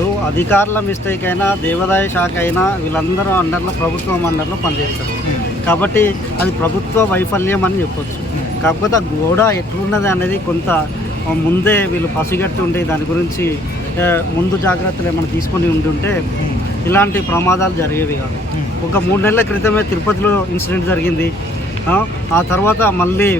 ఇప్పుడు అధికారుల మిస్టేక్ అయినా దేవాదాయ శాఖ అయినా వీళ్ళందరూ అండర్లో ప్రభుత్వం అండర్లో పనిచేస్తారు. కాబట్టి అది ప్రభుత్వ వైఫల్యం అని చెప్పొచ్చు. కాకపోతే ఆ గోడ ఎట్లున్నది అనేది కొంత ముందే వీళ్ళు పసిగట్టి ఉండి దాని గురించి ముందు జాగ్రత్తలు ఏమైనా తీసుకొని ఉంటుంటే ఇలాంటి ప్రమాదాలు జరిగేవి కాదు. ఒక మూడు నెలల క్రితమే తిరుపతిలో ఇన్సిడెంట్ జరిగింది. ఆ, తర్వాత మళ్ళీ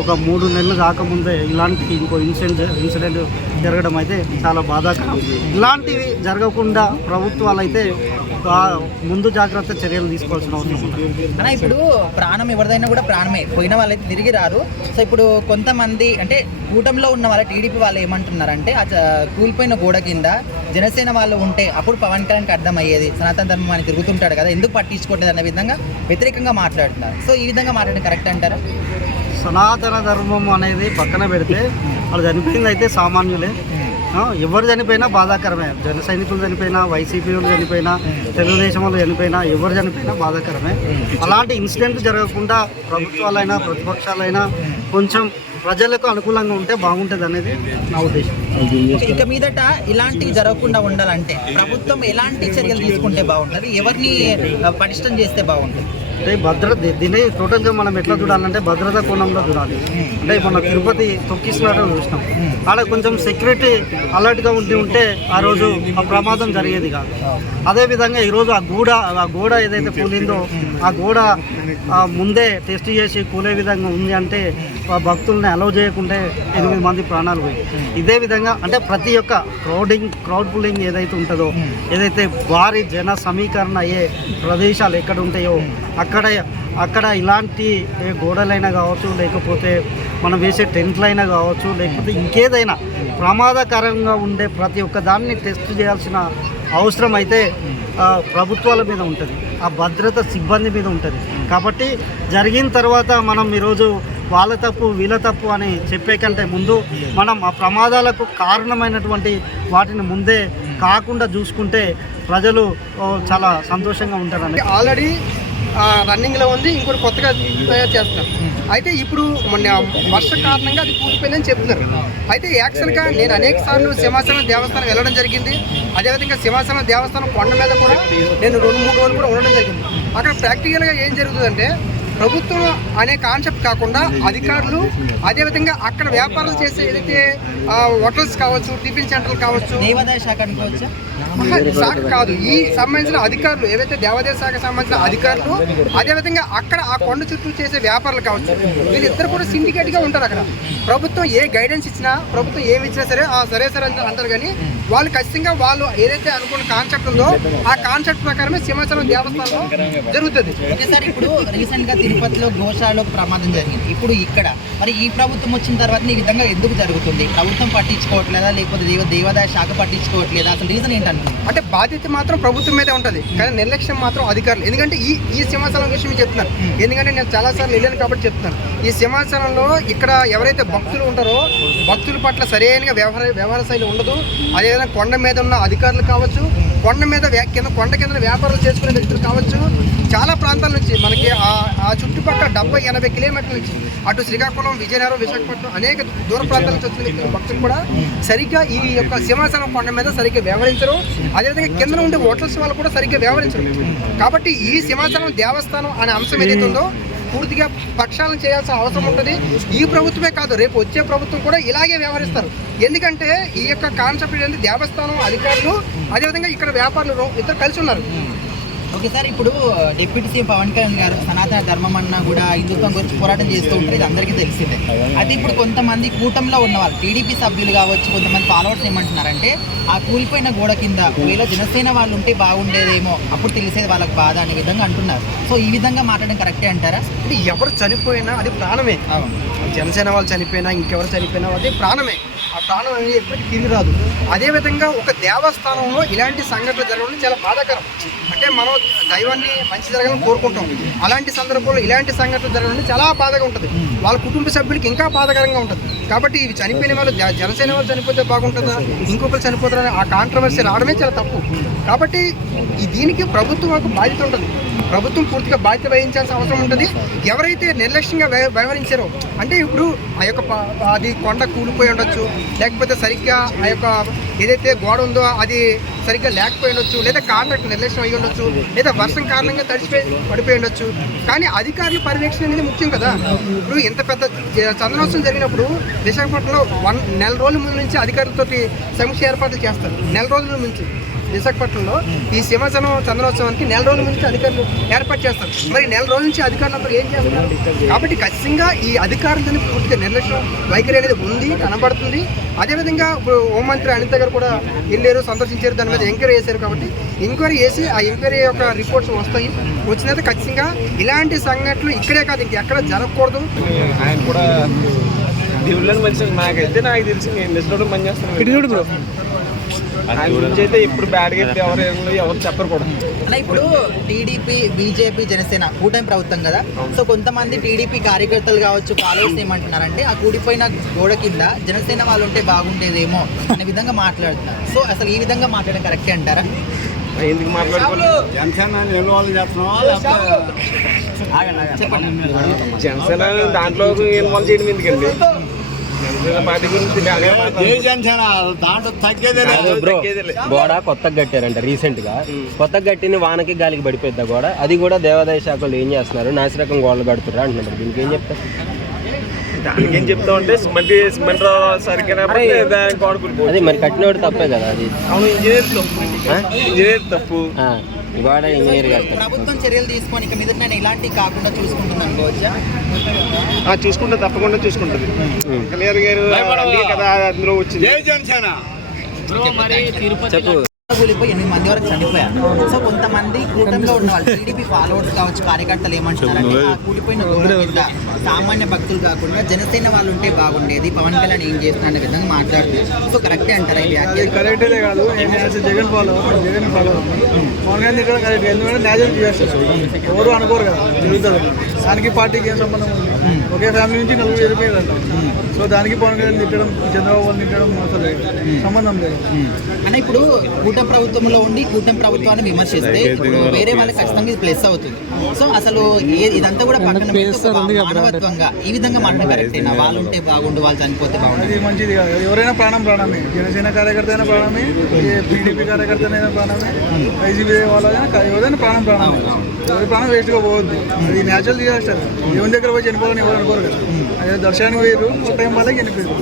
ఒక మూడు నెలలు కాకముందే ఇలాంటి ఇంకో ఇన్సిడెంట్ ఇన్సిడెంట్ జరగడం అయితే చాలా బాధాకరం. ఇలాంటివి జరగకుండా ప్రభుత్వాలు అయితే ముందు జాగ్రత్త చర్యలు తీసుకోవాల్సిన అవసరం ఉంది. ఇప్పుడు ప్రాణం ఎవరిదైనా కూడా ప్రాణమే. పోయిన వాళ్ళైతే తిరిగి రారు. సో ఇప్పుడు కొంతమంది అంటే కూటమిలో ఉన్న వాళ్ళ టీడీపీ వాళ్ళు ఏమంటున్నారంటే ఆ కూలిపోయిన గోడ కింద జనసేన వాళ్ళు ఉంటే అప్పుడు పవన్ కళ్యాణ్కి అర్థమయ్యేది సనాతన ధర్మం అని తిరుగుతుంటాడు కదా ఎందుకు పట్టించుకోవట్లేదు అనే విధంగా వ్యతిరేకంగా మాట్లాడుతున్నారు. సో ఈ విధంగా మాట్లాడడం కరెక్ట్ అంటారా? సనాతన ధర్మం అనేది పక్కన పెడితే వాళ్ళు చనిపోయింది అయితే సామాన్యులే. ఎవరు చనిపోయినా బాధాకరమే. జన సైనికులు చనిపోయినా వైసీపీ వాళ్ళు చనిపోయినా తెలుగుదేశం వాళ్ళు చనిపోయినా ఎవరు చనిపోయినా బాధాకరమే. అలాంటి ఇన్సిడెంట్ జరగకుండా ప్రభుత్వాలైనా ప్రతిపక్షాలైనా కొంచెం ప్రజలకు అనుకూలంగా ఉంటే బాగుంటుంది అనేది నా ఉద్దేశం. ఇక మీదట ఇలాంటివి జరగకుండా ఉండాలంటే ప్రభుత్వం ఎలాంటి చర్యలు తీసుకుంటే బాగుంటుంది? ఎవరిని పటిష్టం చేస్తే బాగుంటుంది? అంటే భద్రత దీన్ని టోటల్గా మనం ఎట్లా చూడాలంటే భద్రతా కోణంలో చూడాలి. అంటే మన తిరుపతి తొక్కిసినట్టు చూసినాం. ఆడ కొంచెం సెక్యూరిటీ అలర్ట్గా ఉండి ఉంటే ఆ రోజు ఆ ప్రమాదం జరిగేది కాదు. అదేవిధంగా ఈరోజు ఆ గోడ ఆ గోడ ఏదైతే కూలిందో ఆ గోడ ముందే టెస్ట్ చేసి కూలే విధంగా ఉంది అంటే ఆ భక్తుల్ని అలౌ చేయకుంటే ఎనిమిది మంది ప్రాణాలు పోయి ఇదే విధంగా అంటే ప్రతి ఒక్క క్రౌడింగ్ క్రౌడ్ పుల్లింగ్ ఏదైతే ఉంటుందో ఏదైతే భారీ జన సమీకరణ అయ్యే ప్రదేశాలు ఎక్కడ ఉంటాయో అక్కడ అక్కడ ఇలాంటి గోడలైనా కావచ్చు లేకపోతే మనం వేసే టెంట్లైనా కావచ్చు లేకపోతే ఇంకేదైనా ప్రమాదకరంగా ఉండే ప్రతి ఒక్క దాన్ని టెస్ట్ చేయాల్సిన అవసరం అయితే ప్రభుత్వాల మీద ఉంటుంది. ఆ భద్రత సిబ్బంది మీద ఉంటుంది. కాబట్టి జరిగిన తర్వాత మనం ఈరోజు వాళ్ళ తప్పు వీళ్ళ తప్పు అని చెప్పే కంటే ముందు మనం ఆ ప్రమాదాలకు కారణమైనటువంటి వాటిని ముందే కాకుండా చూసుకుంటే ప్రజలు చాలా సంతోషంగా ఉంటారండి ఆల్రెడీ రన్నింగ్లో ఉంది ఇంకోటి కొత్తగా తయారు చేస్తున్నాం అయితే ఇప్పుడు మొన్న వర్ష కారణంగా అది కూలిపోయిందని చెప్తున్నారు. అయితే యాక్చువల్గా నేను అనేక సార్లు సింహాసనం దేవస్థానం వెళ్ళడం జరిగింది. అదేవిధంగా సింహాసనం దేవస్థానం కొండ మీద కూడా నేను రెండు మూడు రోజులు కూడా ఉండడం జరిగింది. అక్కడ ప్రాక్టికల్గా ఏం జరుగుతుందంటే ప్రభుత్వం అనే కాన్సెప్ట్ కాకుండా అధికారులు అదేవిధంగా అక్కడ వ్యాపారాలు చేసే ఏదైతే హోటల్స్ కావచ్చు టిఫిన్ సెంటర్లు కావచ్చు శాఖ కాదు. ఈ సంబంధించిన అధికారులు ఏవైతే దేవాదాయ శాఖ సంబంధించిన అధికారులు అదేవిధంగా అక్కడ ఆ కొండ చుట్టూ చేసే వ్యాపారులు కావచ్చు వీళ్ళిద్దరు కూడా సిండికేట్గా ఉంటారు అక్కడ. ప్రభుత్వం ఏ గైడెన్స్ ఇచ్చినా ప్రభుత్వం ఏమి ఇచ్చినా సరే ఆ సరే సరే అని అంటారు కానీ వాళ్ళు ఖచ్చితంగా వాళ్ళు ఏదైతే అనుకున్న కాన్సెప్ట్ ఉందో ఆ కాన్సెప్ట్ ప్రకారమే సింహాచలం దేవస్థానంలో జరుగుతుంది. ఇప్పుడు రీసెంట్గా తిరుపతిలో గోశాలలో ప్రమాదం జరిగింది. ఇప్పుడు ఇక్కడ మరి ఈ ప్రభుత్వం వచ్చిన తర్వాత ఈ విధంగా ఎందుకు జరుగుతుంది? ప్రభుత్వం పట్టించుకోవట్లేదా? లేకపోతే దేవ దేవాదాయ శాఖ పట్టించుకోవట్లేదా? అసలు రీజన్ ఏంటనుకుంటున్నారు అంటే బాధ్యత మాత్రం ప్రభుత్వం మీదే ఉంటుంది. కానీ నిర్లక్ష్యం మాత్రం అధికారులు. ఎందుకంటే ఈ ఈ సింహాచలం విషయం చెప్తున్నాను ఎందుకంటే నేను చాలాసార్లు వెళ్ళాను కాబట్టి చెప్తున్నాను. ఈ సింహాచలంలో ఇక్కడ ఎవరైతే భక్తులు ఉంటారో భక్తుల పట్ల సరైన వ్యవహార వ్యవహార శైలి ఉండదు. అదేవిధంగా కొండ మీద ఉన్న అధికారులు కావచ్చు కొండ మీద వ్యా- కింద కొండ కింద వ్యాపారాలు చేసుకునే వ్యక్తులు కావచ్చు. చాలా ప్రాంతాల నుంచి మనకి ఆ- ఆ చుట్టుపక్కల డెబ్బై ఎనభై కిలోమీటర్ల నుంచి అటు శ్రీకాకుళం విజయనగరం విశాఖపట్నం అనేక దూర ప్రాంతాల నుంచి వచ్చిన భక్తులు కూడా సరిగ్గా ఈ యొక్క సింహాసనం కొండ మీద సరిగ్గా వ్యవహరించరు. అదేవిధంగా కింద ఉండే హోటల్స్ వాళ్ళు కూడా సరిగ్గా వ్యవహరించరు. కాబట్టి ఈ సింహాసనం దేవస్థానం అనే అంశం ఏదైతే ఉందో పూర్తిగా పక్షాలను చేయాల్సిన అవసరం ఉంటుంది. ఈ ప్రభుత్వమే కాదు రేపు వచ్చే ప్రభుత్వం కూడా ఇలాగే వ్యవహరిస్తారు. ఎందుకంటే ఈ యొక్క కాన్సెప్ట్ ఏంటంటే దేవస్థానం అధికారులు అదేవిధంగా ఇక్కడ వ్యాపారులు ఇద్దరు కలిసి ఉన్నారు. ఓకే సార్ ఇప్పుడు డిప్యూటీ సీఎం పవన్ కళ్యాణ్ గారు సనాతన ధర్మం అన్నా కూడా హిందుత్వం గురించి పోరాటం చేస్తూ ఉంటారు ఇది అందరికీ తెలిసిందే. అయితే ఇప్పుడు కొంతమంది కూటమిలో ఉన్న వాళ్ళు టీడీపీ సభ్యులు కావచ్చు కొంతమంది ఫాలోవర్స్ ఏమంటున్నారంటే ఆ కూలిపోయిన గోడ కింద ఒకవేళ జనసేన వాళ్ళు ఉంటే బాగుండేదేమో అప్పుడు తెలిసేది వాళ్ళకి బాధ అనే విధంగా అంటున్నారు. సో ఈ విధంగా మాట్లాడడం కరెక్టే అంటారా? అంటే ఎవరు చనిపోయినా అది ప్రాణమే. జనసేన వాళ్ళు చనిపోయినా ఇంకెవరు చనిపోయినా అది ప్రాణమే. ఆ ప్రాణం అనేది ఎప్పటికీ తిరిగి రాదు. అదేవిధంగా ఒక దేవస్థానంలో ఇలాంటి సంఘటనలు జరగడం చాలా బాధాకరం. అంటే మనం దైవాన్ని మంచి జరగాలని కోరుకుంటాం. అలాంటి సందర్భంలో ఇలాంటి సంఘటనలు జరగడం చాలా బాధగా ఉంటుంది. వాళ్ళ కుటుంబ సభ్యులకి ఇంకా బాధాకరంగా ఉంటుంది. కాబట్టి ఇవి చనిపోయిన వాళ్ళు జనసేన వాళ్ళు చనిపోతే బాగుంటుందా? ఇంకొకరు చనిపోతారని ఆ కాంట్రవర్సీ రావడమే చాలా తప్పు. కాబట్టి ఈ దీనికి ప్రభుత్వం ఒక బాధ్యత ఉంటుంది. ప్రభుత్వం పూర్తిగా బాధ్యత వహించాల్సిన అవసరం ఉంటుంది. ఎవరైతే నిర్లక్ష్యంగా వ్యవ- వ్యవహరించారో అంటే ఇప్పుడు ఆ యొక్క అది కొండ కూలిపోయి ఉండొచ్చు లేకపోతే సరిగ్గా ఆ యొక్క ఏదైతే గోడ ఉందో అది సరిగ్గా లేకపోయి ఉండొచ్చు లేదా కాంట్రాక్ట్ నిర్లక్ష్యం అయి ఉండొచ్చు లేదా వర్షం కారణంగా తడిచిపోయి పడిపోయి ఉండొచ్చు. కానీ అధికారుల పర్యవేక్షణ అనేది ముఖ్యం కదా. ఇప్పుడు ఇంత పెద్ద చంద్రోత్సవం జరిగినప్పుడు విశాఖపట్నంలో వన్ నెల రోజుల ముందు నుంచి అధికారులతోటి సమీక్ష ఏర్పాట్లు చేస్తారు. నెల రోజుల నుంచి. విశాఖపట్నంలో ఈ సింహాసనం చంద్రోత్సవానికి నెల రోజుల నుంచి అధికారులు ఏర్పాటు చేస్తారు. మరి నెల రోజుల నుంచి అధికారులందరూ ఏం చేస్తున్నారు కాబట్టి ఖచ్చితంగా ఈ అధికారులని పూర్తిగా నిర్లక్ష్యం వైఖరి అనేది ఉంది కనబడుతుంది. అదేవిధంగా ఇప్పుడు హోంమంత్రి అనిత గారు కూడా వెళ్ళారు సందర్శించారు దాని మీద ఎంక్వైరీ చేశారు కాబట్టి ఎంక్వైరీ చేసి ఆ ఎంక్వైరీ యొక్క రిపోర్ట్స్ వస్తాయి. వచ్చినది ఖచ్చితంగా ఇలాంటి సంఘటనలు ఇక్కడే కాదు ఇంకెక్కడ జరగకూడదు. ఆయన కూడా దేవుళ్ళని మంచి నాకైతే నాకు తెలిసి నేను నిజంలో పని చేస్తాను. అయితే ఇప్పుడు అయితే ఎవరు ఎవరు చెప్పరు కూడా. అలా ఇప్పుడు టీడీపీ బీజేపీ జనసేన కూటమి ప్రభుత్వం కదా. సో కొంతమంది టీడీపీ కార్యకర్తలు కావచ్చు ఫాలోవర్స్ ఏమంటున్నారంటే ఆ కూడిపోయిన గోడ కింద జనసేన వాళ్ళు ఉంటే బాగుండేదేమో అనే విధంగా మాట్లాడుతున్నారు. సో అసలు ఈ విధంగా మాట్లాడడం కరెక్టే అంటారా? ఎందుకు మాట్లాడుకోవాలి జనసేన దాంట్లో ఇన్వాల్వ్ చేయడం ఎందుకండి? జనసేన. దాంట్లో తగ్గేదే. గోడ కొత్తగా కట్టారంట రీసెంట్గా కొత్తగా కట్టిన వానకి గాలికి పడిపోద్ది ఆ గోడ? అది కూడా దేవాదాయ శాఖలు ఏం చేస్తున్నారు? నాసిరకం గోడలు కడుతున్నారు అంటున్నారు. దీనికి ఏం చెప్తారు? దానికి ఏం చెప్తా ఉంటే సిమెంట్ సిమెంట్ సరిగ్గా అది మరి కట్టినోడు తప్పే కదా అది? అవును ఇంజనీర్ తప్పు? ఇంజనీర్ తప్పు. ప్రభుత్వం చర్యలు తీసుకొని ఇక మీద నేను ఇలాంటివి కాకుండా ఆ, చూసుకుంటే తప్పకుండా చూసుకుంటుంది. కళ్యాణ్ గారు కదా అందులో వచ్చింది. జనసేన. చెప్పు. కూలిపోయి ఎనిమిది మంది వరకు చనిపోయారు. సో కొంతమంది కూటమిలో ఉన్న వాళ్ళు టీడీపీ ఫాలోవర్స్ కావచ్చు కార్యకర్తలు ఏమంటున్నారంటే ఆ కూలిపోయిన సామాన్య భక్తులు కాకుండా జనసేన వాళ్ళు ఉంటే బాగుండేది. పవన్ కళ్యాణ్ ఏం చేస్తున్నా అనే విధంగా మాట్లాడుతున్నారు సో కరెక్టే అంటారా వ్యాఖ్య కరెక్టే కాదు. జగన్ ఫాలో జగన్ ఫాలో పవన్ గాంధీ కూడా కరెక్ట్ ఎందుకంటే న్యాయం చేస్తారు ఎవరు అనుకోరు కదా జరుగుతుంది దానికి పార్టీకి ఏం సంబంధం ఉంది? ఒకే ఫ్యామిలీ నుంచి నలుగురు వెళ్ళిపోయారంట. సో దానికి పవన్ కళ్యాణ్ తిట్టడం చంద్రబాబు వాళ్ళు తిట్టడం అసలు సంబంధం లేదు. అంటే ఇప్పుడు కూటమి ప్రభుత్వంలో ఉండి కూటమి ప్రభుత్వాన్ని విమర్శిస్తే ఇప్పుడు వేరే వాళ్ళకి ఖచ్చితంగా ఇది ప్లస్ అవుతుంది. సో అసలు ఏ- ఇదంతా కూడా పక్కన మానవత్వంగా ఈ విధంగా మాట కరెక్టేనా? వాళ్ళు ఉంటే బాగుండు వాళ్ళు చనిపోతే బాగుండు. ఇది మంచిది కాదు. ఎవరైనా ప్రాణం ప్రాణమే. జనసేన కార్యకర్త అయినా ప్రాణమే. టీడీపీ కార్యకర్త అయినా ప్రాణమే. ఐజీబీ వాళ్ళైనా ఎవరైనా ప్రాణం ప్రాణమే. ఎవరి ప్రాణం వేస్ట్గా పోవద్దు. అది న్యాచురల్ డిజాస్టర్ దేవుని దగ్గర పోయి చనిపోవాలని ఎవరు అనుకోరు కదా. అదే దర్శనానికి వేరు ఒక టైం వాళ్ళకి చనిపోయారు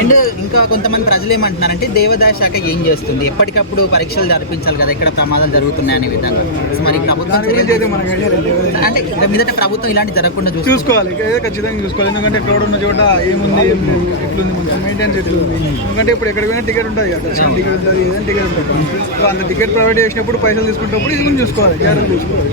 అండ్ ఇంకా కొంతమంది ప్రజలు ఏమంటున్నారంటే దేవాదాయ శాఖ ఏం చేస్తుంది? ఎప్పటికప్పుడు పరీక్షలు జరిపించాలి కదా ఎక్కడ ప్రమాదాలు జరుగుతున్నాయి అనే విధంగా. మరి ప్రభుత్వం అంటే మీదట ప్రభుత్వం ఇలాంటి జరగకుండా చూసుకోవాలి. ఖచ్చితంగా చూసుకోవాలి. ఎందుకంటే క్రౌడ్ ఉన్న చోట ఏముంది ఏం లేదు. ఎట్లుంది మెయింటెనెన్స్ ఎట్లుంది? ఎందుకంటే ఇప్పుడు ఎక్కడ పోయినా టికెట్ ఉంటుంది కదా. దర్శనం టికెట్ ఉంటుంది ఏదైనా టికెట్ ఉంటుంది. అంత టికెట్ ప్రొవైడ్ చేసినప్పుడు పైసలు తీసుకునేటప్పుడు ఇది కూడా చూసుకోవాలి. జాగ్రత్తగా చూసుకోవాలి.